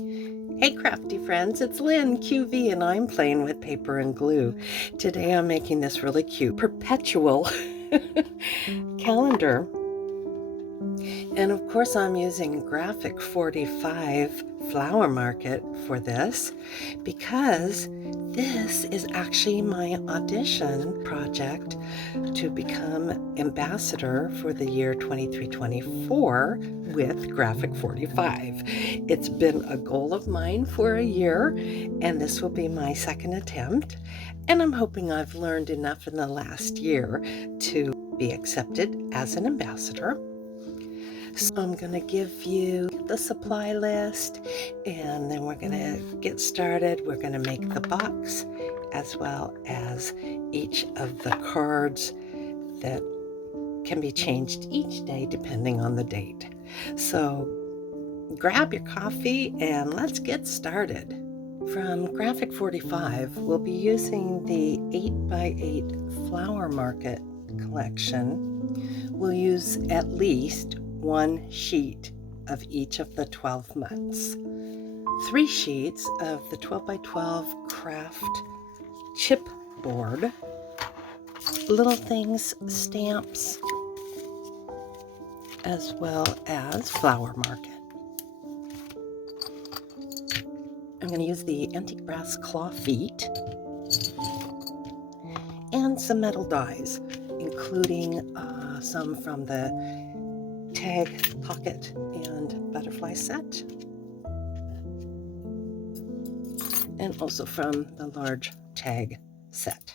Hey Crafty Friends, it's Lynn QV and I'm playing with paper and glue. Today I'm making this really cute Perpetual calendar. And of course I'm using Graphic 45 flower market for this because this is actually my audition project to become ambassador for the year 23-24 with Graphic 45. It's been a goal of mine for a year, and this will be my second attempt. And I'm hoping I've learned enough in the last year to be accepted as an ambassador. So I'm going to give you the supply list, and then we're going to get started. We're going to make the box as well as each of the cards that can be changed each day depending on the date. So grab your coffee and let's get started. From Graphic 45, we'll be using the 8x8 flower market collection. We'll use at least one sheet of each of the 12 months. 3 sheets of the 12x12 Kraft Chipboard. Little things, stamps, as well as flower market. I'm going to use the antique brass claw feet and some metal dies, including some from the Tag pocket and butterfly set, and also from the large Tag set.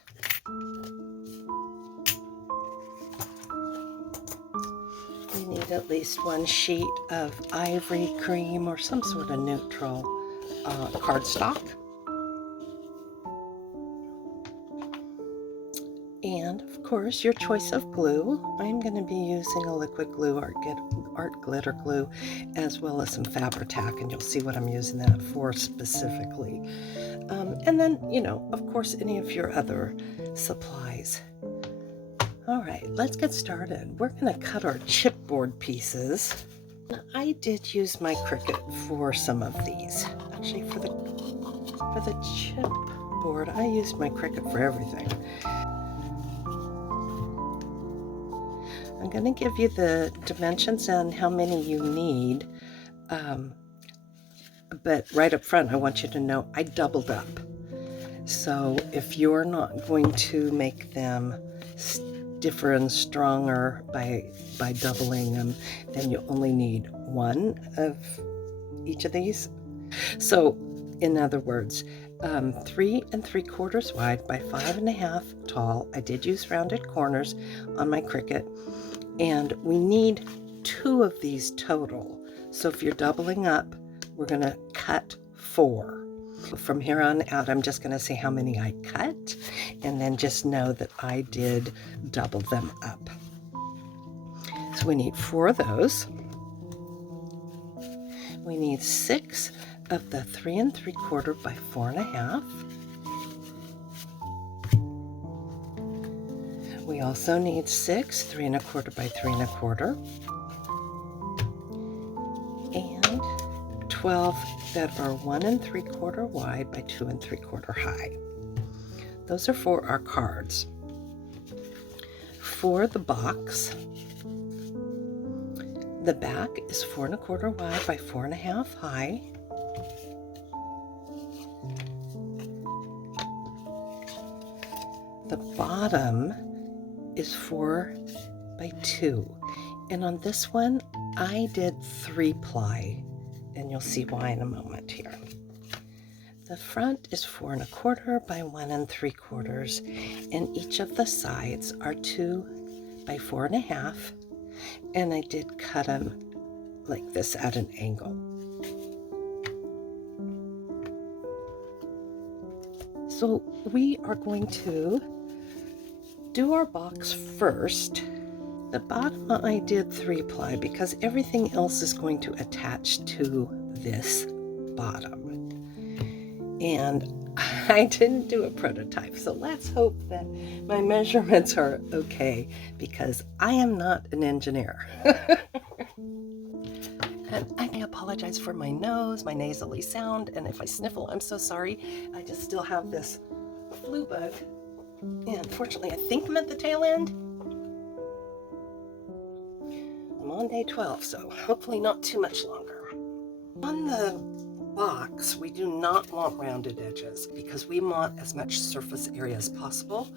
We need at least one sheet of ivory cream or some sort of neutral cardstock. And of course, your choice of glue. I'm going to be using a liquid glue, art glitter glue, as well as some Fabri-Tac, and you'll see what I'm using that for specifically. And then, of course, any of your other supplies. All right, let's get started. We're going to cut our chipboard pieces. I did use my Cricut for some of these. Actually, for the chipboard, I used my Cricut for everything. I'm going to give you the dimensions and how many you need, but right up front I want you to know I doubled up. So if you're not going to make them stiffer and stronger by doubling them, then you only need one of each of these. So in other words, 3 3/4 wide by 5 1/2 tall. I did use rounded corners on my Cricut, and we need 2 of these total. So if you're doubling up, we're going to cut 4. From here on out, I'm just going to say how many I cut, and then just know that I did double them up. So we need 4 of those. We need 6 of the 3 3/4 by 4 1/2. We also need 6 3 1/4 by 3 1/4, and 12 that are 1 3/4 wide by 2 3/4 high. Those are for our cards. For the box, the back is 4 1/4 wide by 4 1/2 high. The bottom is 4 by 2, and on this one I did 3-ply, and you'll see why in a moment here. The front is 4 1/4 by 1 3/4, and each of the sides are 2 by 4 1/2, and I did cut them like this at an angle. So we are going to do our box first. The bottom I did 3-ply because everything else is going to attach to this bottom. And I didn't do a prototype, so let's hope that my measurements are okay because I am not an engineer. And I apologize for my nose, my nasally sound, and if I sniffle, I'm so sorry. I just still have this flu bug. And fortunately, I think I'm at the tail end. I'm on day 12, so hopefully not too much longer. On the box, we do not want rounded edges because we want as much surface area as possible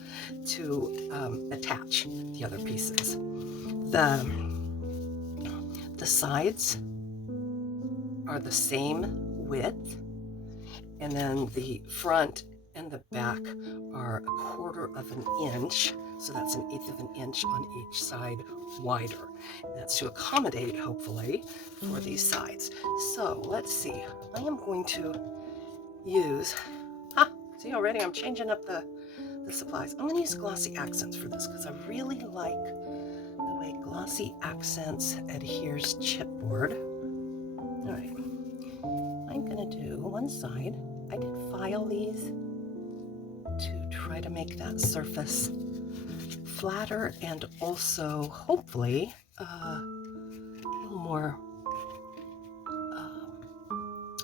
to attach the other pieces. The sides are the same width, and then the front and the back are 1/4 of an inch, so that's 1/8 of an inch on each side wider. And that's to accommodate, hopefully, for these sides. So let's see. I am going to use, see already I'm changing up the supplies. I'm going to use glossy accents for this because I really like the way glossy accents adheres chipboard. All right, I'm going to do one side. I did file these to try to make that surface flatter and also hopefully a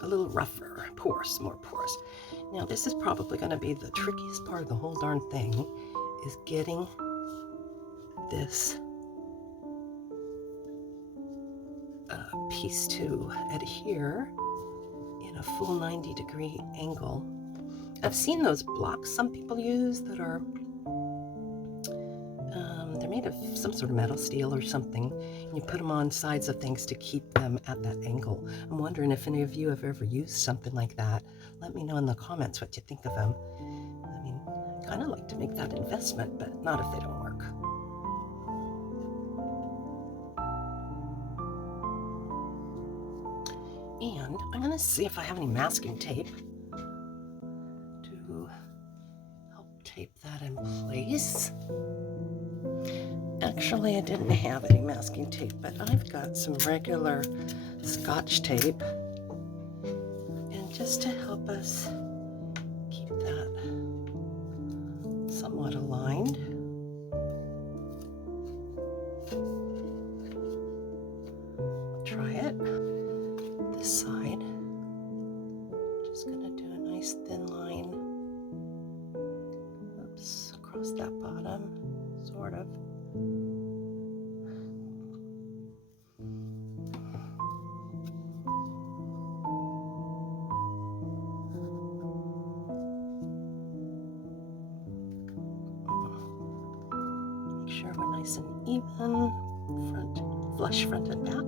little rougher, porous, more porous. Now this is probably going to be the trickiest part of the whole darn thing, is getting this piece to adhere in a full 90-degree angle. I've seen those blocks some people use that are they're made of some sort of metal, steel or something, and you put them on sides of things to keep them at that angle. I'm wondering if any of you have ever used something like that. Let me know in the comments what you think of them. I mean, I kind of like to make that investment, but not if they don't work. And I'm going to see if I have any masking tape to help tape that in place. Actually, I didn't have any masking tape, but I've got some regular Scotch tape. And just to help us keep that somewhat aligned, I'll try it. This side, just going to do a nice thin line. Oops, across that bottom, sort of. Make sure we're nice and even, flush front and back.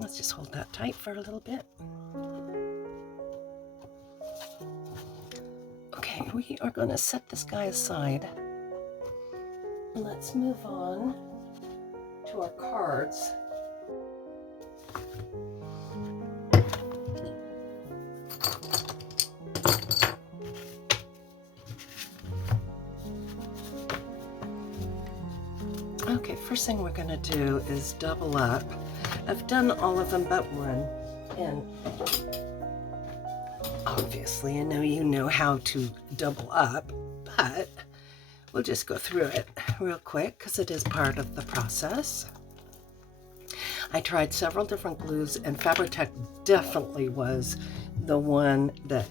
Let's just hold that tight for a little bit. Okay, we are going to set this guy aside. Let's move on to our cards. Okay, first thing we're going to do is double up. I've done all of them but one. And obviously, I know you know how to double up, but we'll just go through it real quick because it is part of the process. I tried several different glues, and Fabri-Tac definitely was the one that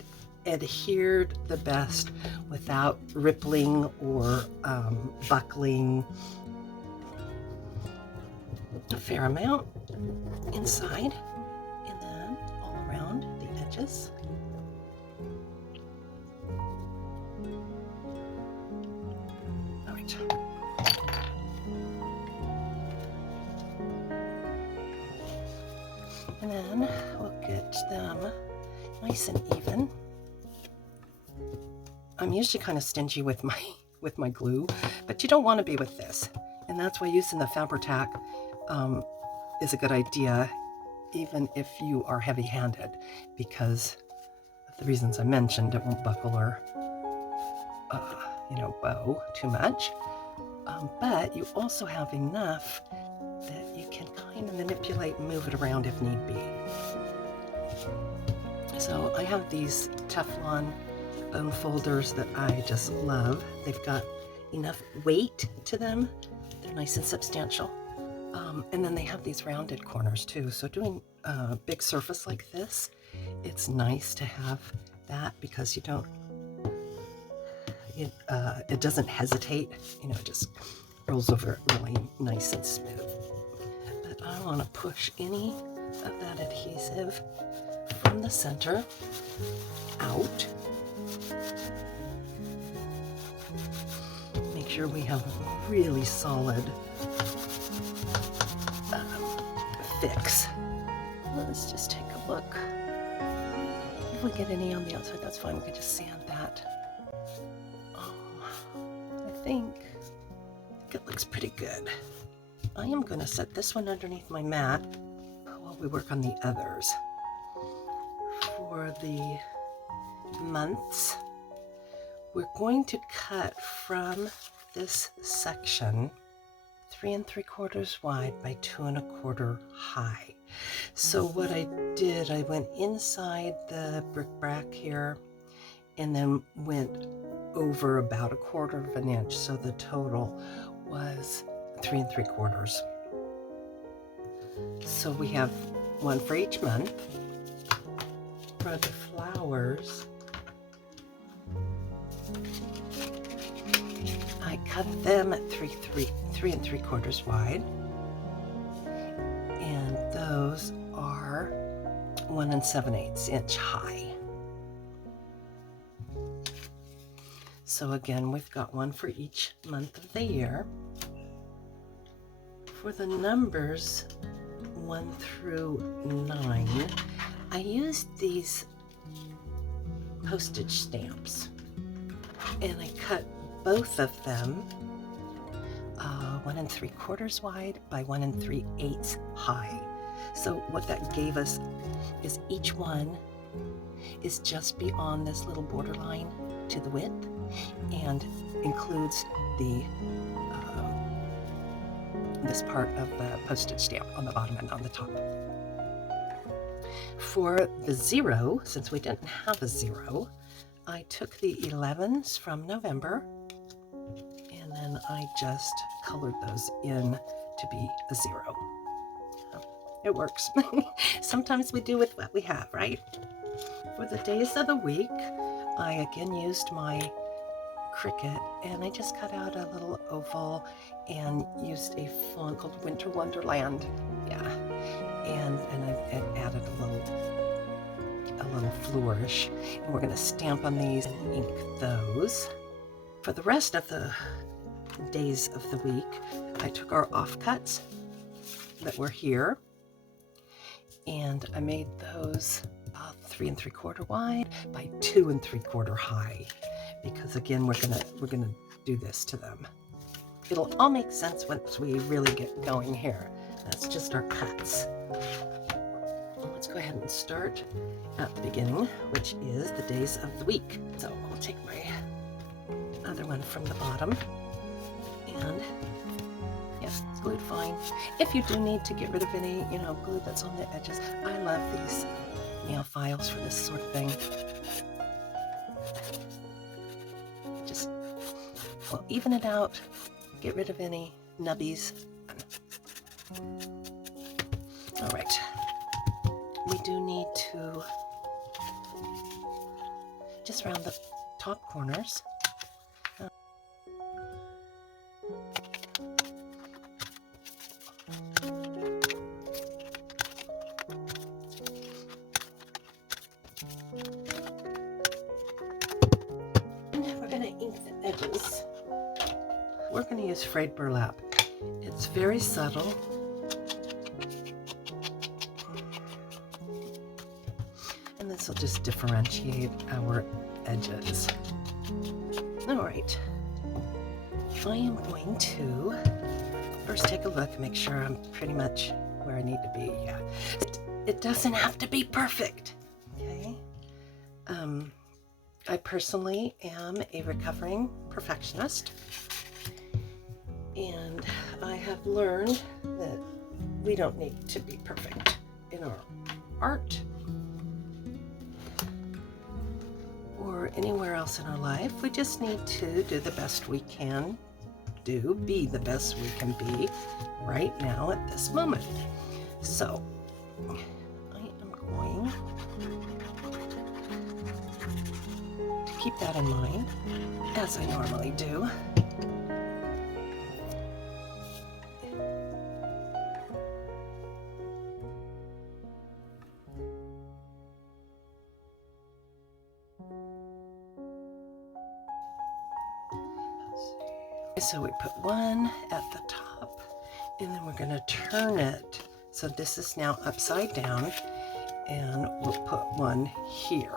adhered the best without rippling or buckling. A fair amount inside, and then all around the edges. All right. And then we'll get them nice and even. I'm usually kind of stingy with my glue, but you don't want to be with this. And that's why using the Fabri-Tac is a good idea, even if you are heavy-handed, because of the reasons I mentioned. It won't buckle or bow too much, but you also have enough that you can kind of manipulate and move it around if need be. So I have these Teflon bone folders that I just love. They've got enough weight to them. They're nice and substantial. And then they have these rounded corners too. So doing a big surface like this, it's nice to have that because you don't, it doesn't hesitate, it just rolls over really nice and smooth. But I want to push any of that adhesive from the center out. Make sure we have a really solid fix. Let's just take a look. If we get any on the outside, that's fine. We can just sand that. I think it looks pretty good. I am going to set this one underneath my mat while we work on the others. For the months, we're going to cut from this section 3 3/4 wide by 2 1/4 high. So what I did, I went inside the bric-a-brac here and then went over about 1/4 inch. So the total was 3 3/4. So we have one for each month. For the flowers, I cut them at 3 3/4 wide, and those are 1 7/8 inch high. So again, we've got one for each month of the year. For the numbers 1 through 9, I used these postage stamps, and I cut both of them 1 3/4 wide by 1 3/8 high. So what that gave us is each one is just beyond this little borderline to the width and includes the this part of the postage stamp on the bottom and on the top. For the 0, since we didn't have a 0, I took the 11s from November, and then I just colored those in to be a 0. It works. Sometimes we do with what we have, right? For the days of the week, I again used my Cricut, and I just cut out a little oval and used a font called Winter Wonderland. Yeah, and I added a little flourish, and we're going to stamp on these and ink those. For the rest of the days of the week, I took our offcuts that were here, and I made those 3 3/4 wide by 2 3/4 high, because again we're gonna do this to them. It'll all make sense once we really get going here. That's just our cuts. Let's go ahead and start at the beginning, which is the days of the week. So I'll take my other one from the bottom, and Yeah, it's glued fine. If you do need to get rid of any, glue that's on the edges, I love these nail files for this sort of thing. Just, we'll even it out, get rid of any nubbies. All right, we do need to just round the top corners. We're going to ink the edges. We're going to use frayed burlap. It's very subtle. And this will just differentiate our edges. All right. I am going to first take a look and make sure I'm pretty much where I need to be. Yeah. It doesn't have to be perfect. Okay. I personally am a recovering perfectionist, and I have learned that we don't need to be perfect in our art or anywhere else in our life. We just need to do the best we can do, be the best we can be right now at this moment. So I am going to keep that in mind, as I normally do. So we put one at the top, and then we're going to turn it. So this is now upside down, and we'll put one here.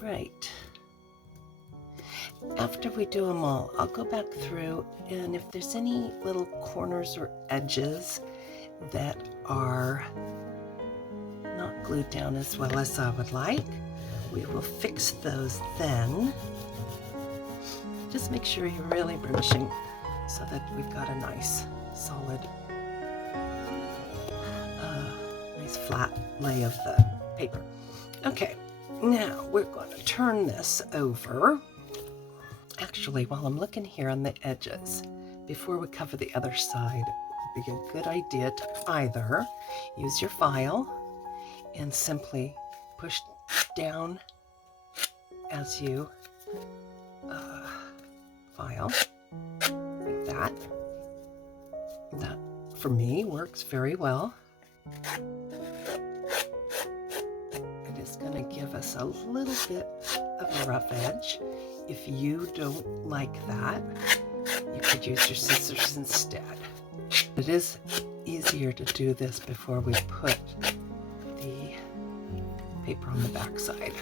Right. After we do them all, I'll go back through, and if there's any little corners or edges that are not glued down as well as I would like, we will fix those then. Just make sure you're really burnishing so that we've got a nice solid, nice flat lay of the paper. Okay. Now we're going to turn this over. Actually, while I'm looking here on the edges, before we cover the other side, it'd be a good idea to either use your file and simply push down as you file, like that. That, for me, works very well. Is going to give us a little bit of a rough edge. If you don't like that, you could use your scissors instead. It is easier to do this before we put the paper on the back side.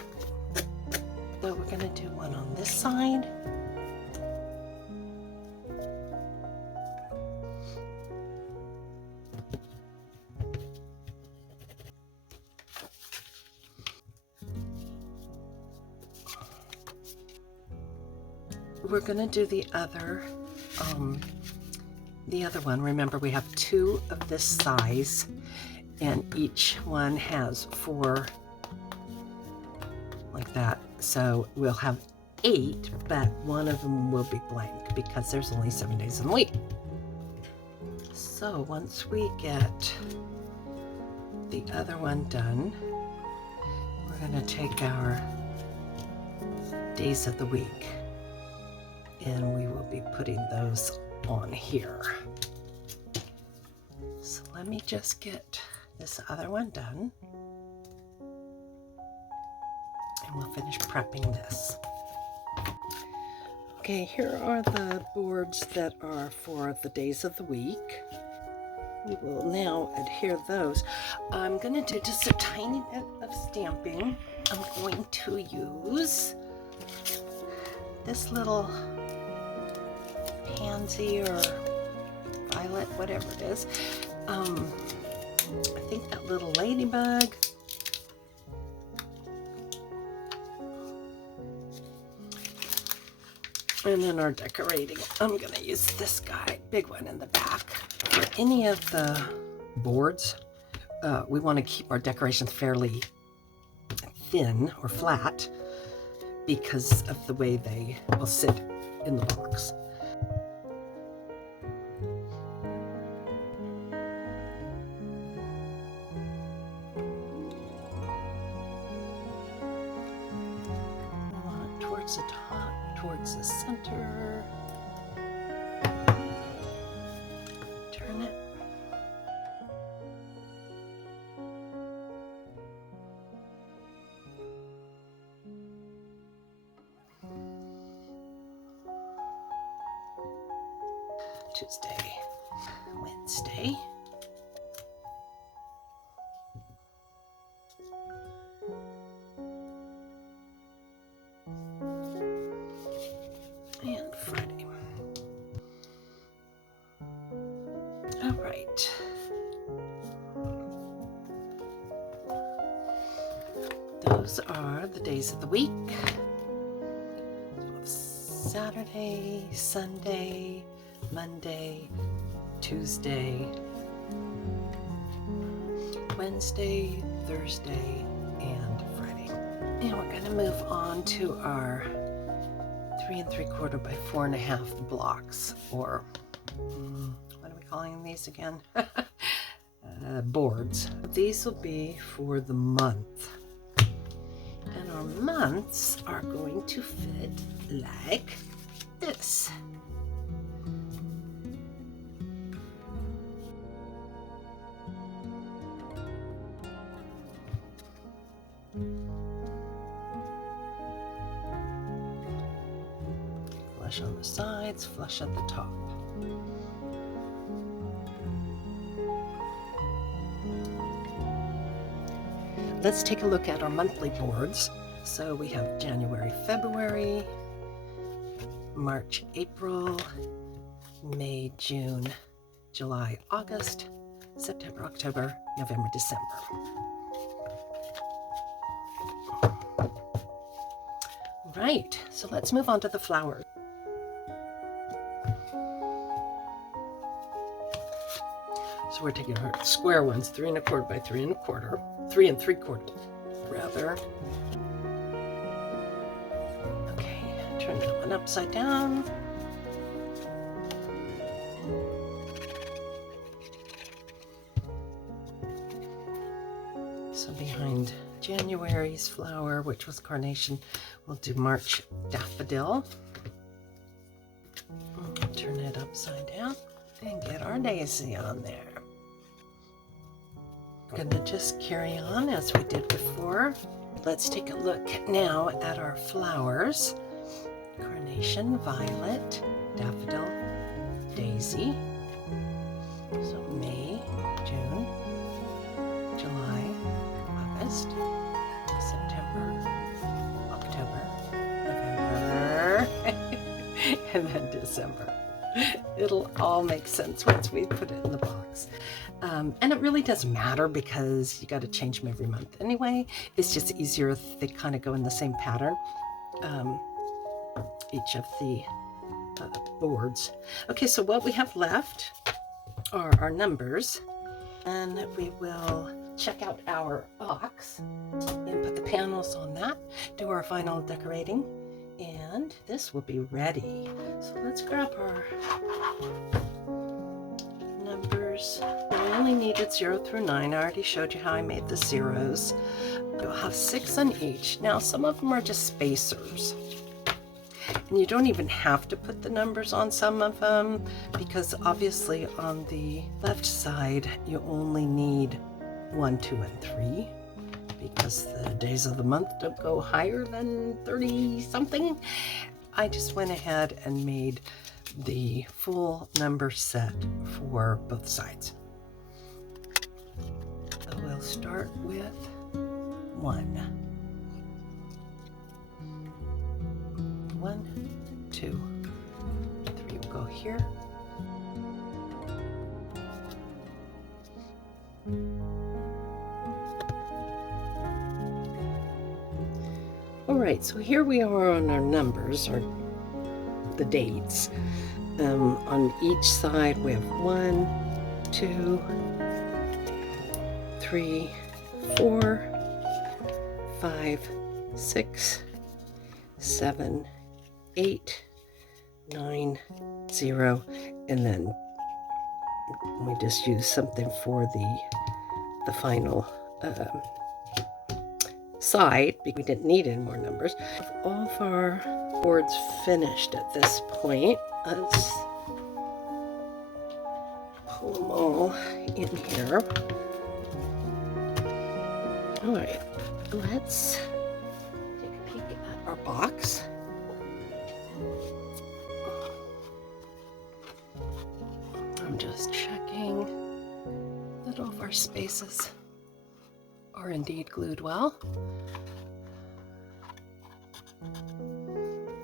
So we're going to do one on this side. We're going to do the other one. Remember, we have 2 of this size, and each one has 4 like that. So we'll have 8, but one of them will be blank because there's only 7 days in the week. So once we get the other one done, we're going to take our days of the week, and we will be putting those on here. So let me just get this other one done, and we'll finish prepping this. Okay, here are the boards that are for the days of the week. We will now adhere those. I'm going to do just a tiny bit of stamping. I'm going to use this little pansy or violet, whatever it is. I think that little ladybug. And then our decorating, I'm going to use this guy, big one in the back. For any of the boards, we want to keep our decorations fairly thin or flat because of the way they will sit in the box. Towards the top, towards the center. Turn it. Tuesday, Wednesday. And Friday. All right. Those are the days of the week. Saturday, Sunday, Monday, Tuesday, Wednesday, Thursday, and Friday. And we're going to move on to our 3 3/4 by 4.5 blocks, or what are we calling these again? Boards. These will be for the month. And our months are going to fit like this. Flush on the sides, flush at the top. Let's take a look at our monthly boards. So we have January, February, March, April, May, June, July, August, September, October, November, December. Right, so let's move on to the flowers. So we're taking our square ones, 3 1/4 by 3 1/4, 3 3/4 rather. Okay, turn that one upside down. So behind January's flower, which was carnation, we'll do March daffodil. Turn it upside down and get our daisy on there. We're going to just carry on as we did before. Let's take a look now at our flowers. Carnation, violet, daffodil, daisy. So May, June, July, August, September, October, November, and then December. It'll all make sense once we put it in the box. And it really doesn't matter because you got to change them every month anyway. It's just easier if they kind of go in the same pattern, each of the boards. Okay, so what we have left are our numbers, and we will check out our box and put the panels on that, do our final decorating, and this will be ready. So let's grab our numbers. We only needed 0 through 9. I already showed you how I made the zeros. You'll have 6 on each. Now some of them are just spacers. And you don't even have to put the numbers on some of them, because obviously on the left side you only need 1, 2, and 3, because the days of the month don't go higher than 30 something. I just went ahead and made the full number set for both sides. So we'll start with 1. 1, 2, 3. We'll go here. All right, so here we are on our numbers, or the dates. On each side we have 1, 2, 3, 4, 5, 6, 7, 8, 9, 0, and then we just use something for the final side, because we didn't need any more numbers. All of our boards finished at this point. Let's pull them all in here. All right, let's take a peek at our box. I'm just checking that all of our spaces are indeed glued well.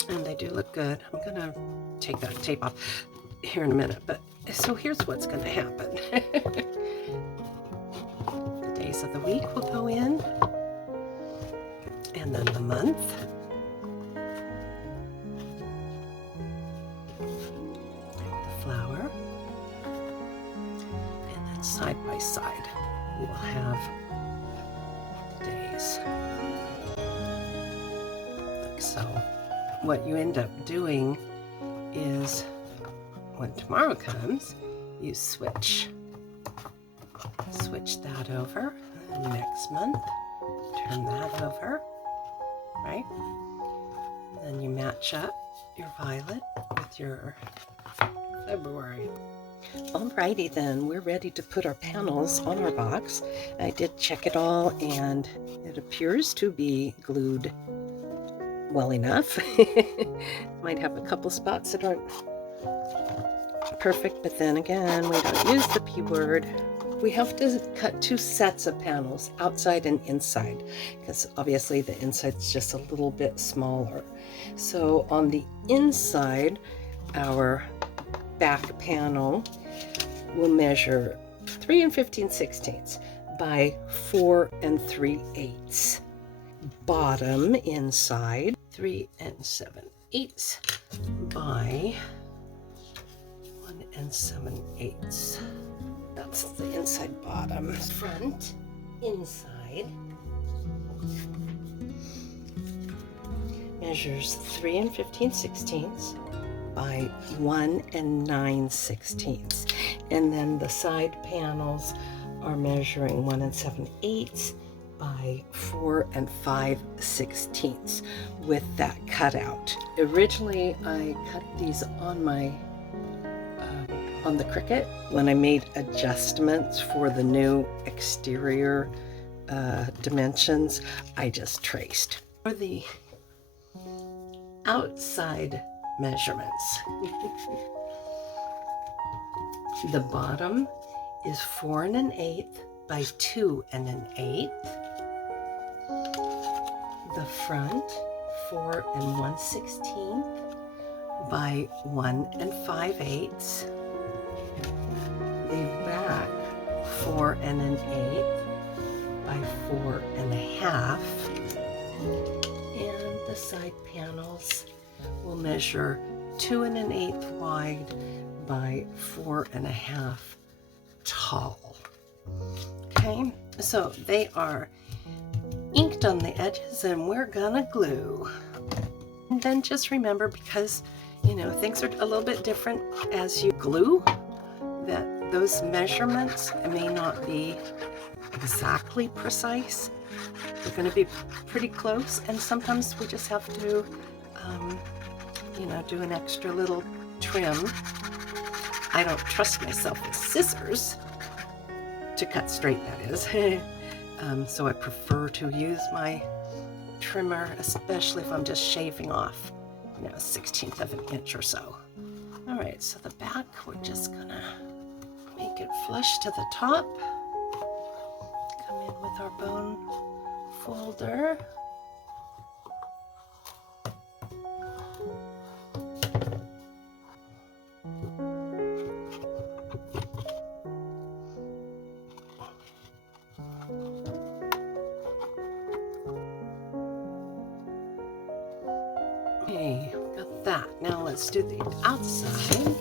And they do look good. I'm gonna take that tape off here in a minute, but so here's what's gonna happen. The days of the week will go in, and then the month, the flower, and then side by side we will have the days. Like so. What you end up doing is, when tomorrow comes, you switch that over. Next month, turn that over, right? Then you match up your violet with your February. Alrighty then, we're ready to put our panels on our box. I did check it all, and it appears to be glued well enough. Might have a couple spots that aren't perfect, but then again, we don't use the P word. We have to cut 2 sets of panels, outside and inside, because obviously the inside's just a little bit smaller. So on the inside, our back panel will measure 3 15/16 by 4 3/8. Bottom inside 3 7/8 by 1 7/8. That's the inside bottom. Front inside measures 3 15/16 by 1 9/16, and then the side panels are measuring 1 7/8 by 4 5/16 with that cutout. Originally, I cut these on my on the Cricut. When I made adjustments for the new exterior dimensions, I just traced. For the outside measurements, the bottom is 4 1/8 by 2 1/8. The front 4 1/16 by 1 5/8. The back 4 1/8 by 4 1/2. And the side panels will measure 2 1/8 wide by 4 1/2 tall. Okay, so they are inked on the edges, and we're gonna glue. And then just remember, because things are a little bit different as you glue, that those measurements may not be exactly precise. They're going to be pretty close, and sometimes we just have to do an extra little trim. I don't trust myself with scissors to cut straight, that is. So I prefer to use my trimmer, especially if I'm just shaving off you know, 1/16 of an inch or so. All right, so the back, we're just gonna make it flush to the top. Come in with our bone folder. Okay, got that. Now let's do the outside.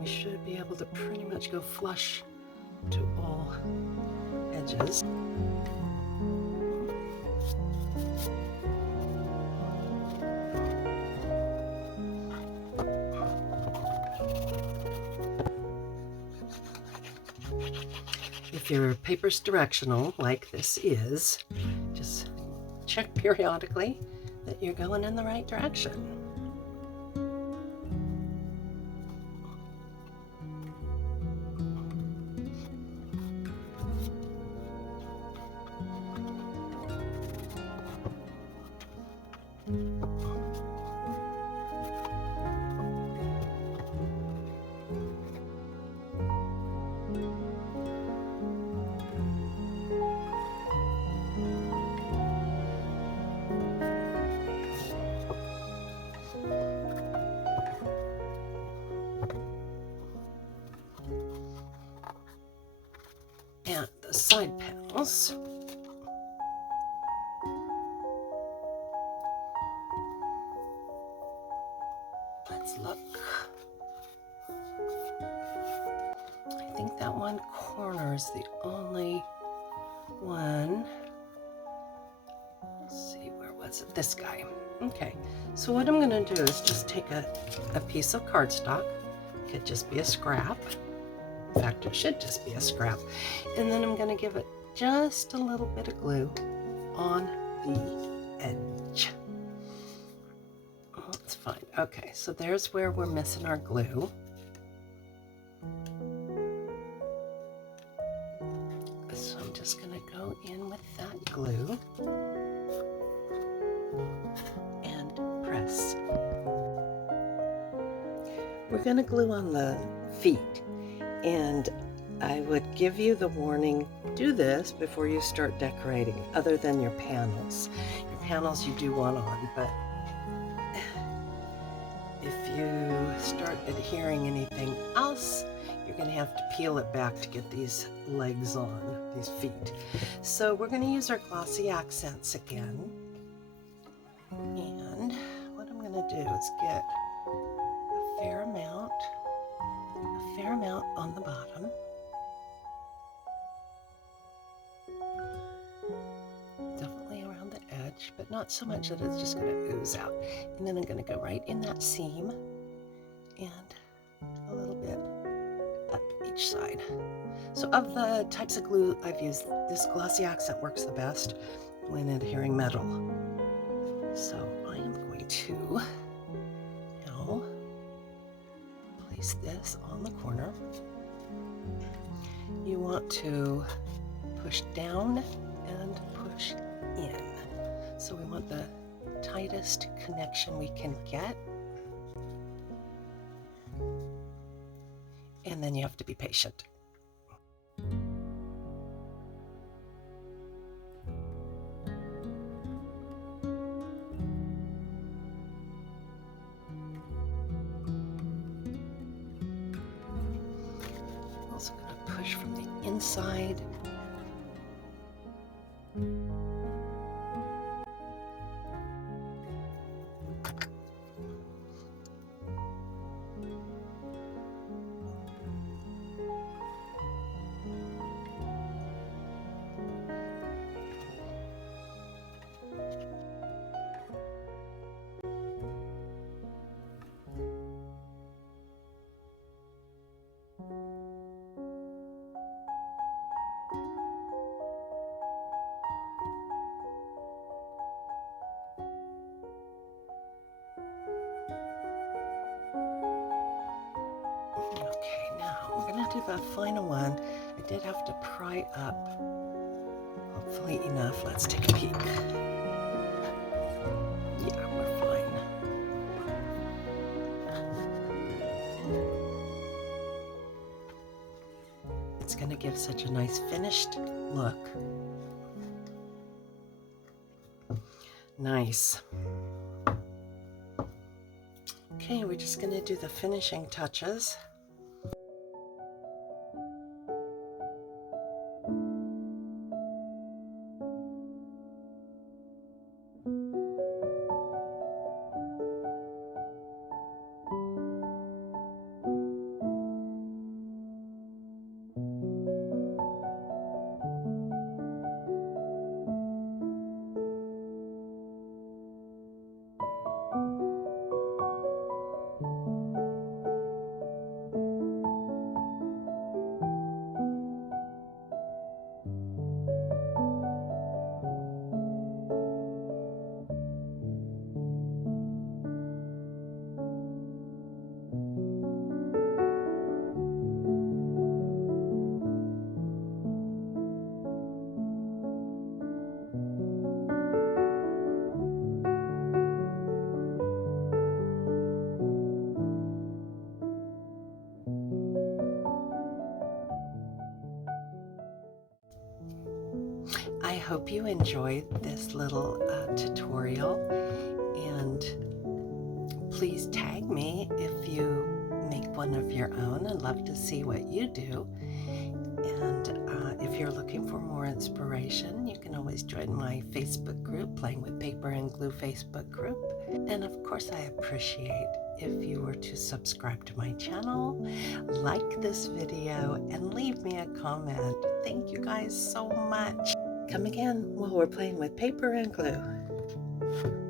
We should be able to pretty much go flush to all edges. If your paper's directional, like this is, just check periodically that you're going in the right direction. And the side panels. Let's look. I think that one corner is the only one. Let's see, where was it? This guy. Okay, so what I'm going to do is just take a piece of cardstock. It could just be a scrap. In fact, it should just be a scrap. And then I'm going to give it just a little bit of glue on the edge. Oh, that's fine. Okay, so there's where we're missing our glue. So I'm just going to go in with that glue and press. We're going to glue on the feet. And I would give you the warning, do this before you start decorating, other than your panels. Your panels you do want on, but if you start adhering anything else, you're going to have to peel it back to get these legs on, these feet. So we're going to use our glossy accents again. And what I'm going to do is get a fair amount on the bottom. Definitely around the edge, but not so much that it's just going to ooze out. And then I'm going to go right in that seam and a little bit up each side. So of the types of glue I've used, this glossy accent works the best when adhering metal. So I am going to now place this on the corner. You want to push down and push in. So we want the tightest connection we can get. And then you have to be patient. Also going to push from the inside. Okay, now we're going to do the final one. I did have to pry up, hopefully enough. Let's take a peek. going to give such a nice finished look. Nice. Okay, we're just going to do the finishing touches. I hope you enjoyed this little tutorial, and please tag me if you make one of your own. I'd love to see what you do. And if you're looking for more inspiration, you can always join my Facebook group, Playing with Paper and Glue Facebook group. And of course, I appreciate if you were to subscribe to my channel, like this video, and leave me a comment. Thank you guys so much. Come again while we're playing with paper and glue.